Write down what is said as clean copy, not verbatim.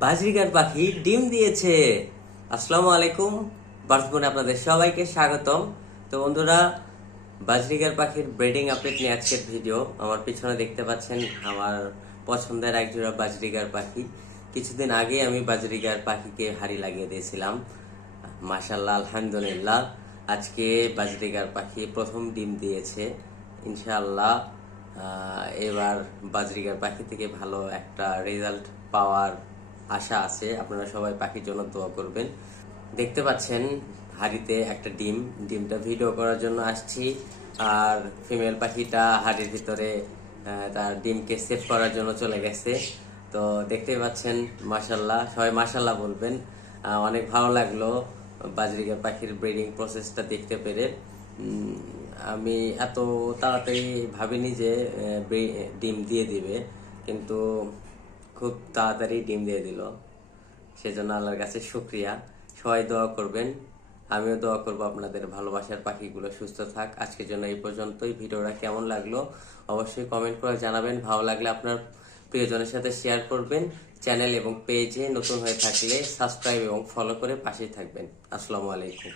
Budgerigar পাখি ডিম দিয়েছে। আসসালামু আলাইকুম, বার্সবনে আপনাদের সবাইকে স্বাগতম। তো বন্ধুরা, বাজরিগার পাখির ব্রিডিং আপডেট নিয়ে আজকের ভিডিও। আমার পিছনে দেখতে পাচ্ছেন আমার পছন্দের একজোড়া বাজরিগার পাখি। কিছুদিন আগে আমি বাজরিগার পাখিকে হাড়ি লাগিয়ে দিয়েছিলাম। মাশাআল্লাহ, আলহামদুলিল্লাহ, আজকে বাজরিগার পাখি প্রথম ডিম দিয়েছে। ইনশাআল্লাহ এবার বাজরিগার পাখি থেকে ভালো একটা রেজাল্ট পাওয়ার আশা আছে। আপনারা সবাই পাখির জন্য দোয়া করবেন। দেখতে পাচ্ছেন হাড়িতে একটা ডিমটা ভিডিও করার জন্য আসছি, আর ফিমেল পাখিটা হাড়ির ভিতরে তার ডিমকে সেভ করার জন্য চলে গেছে। তো দেখতেই পাচ্ছেন, মাশাল্লাহ, সবাই মাশাল্লাহ বলবেন। অনেক ভালো লাগলো বাজরিগার পাখির ব্রিডিং প্রসেসটা দেখতে পেরে। আমি এত তাড়াতাড়ি ভাবিনি যে ডিম দিয়ে দিবে, কিন্তু খুব তাড়াতাড়ি ডিম দিয়ে দিল। সেজন্য আল্লাহর কাছে শুকরিয়া। সবাই দোয়া করবেন, আমিও দোয়া করব আপনাদের ভালোবাসার পাখিগুলো সুস্থ থাক। আজকের জন্য এই পর্যন্তই। ভিডিওটা কেমন লাগলো অবশ্যই কমেন্ট করে জানাবেন। ভালো লাগলে আপনার প্রিয়জনের সাথে শেয়ার করবেন। চ্যানেল এবং পেজে নতুন হয়ে থাকলে সাবস্ক্রাইব এবং ফলো করে পাশেই থাকবেন। আসসালামু আলাইকুম।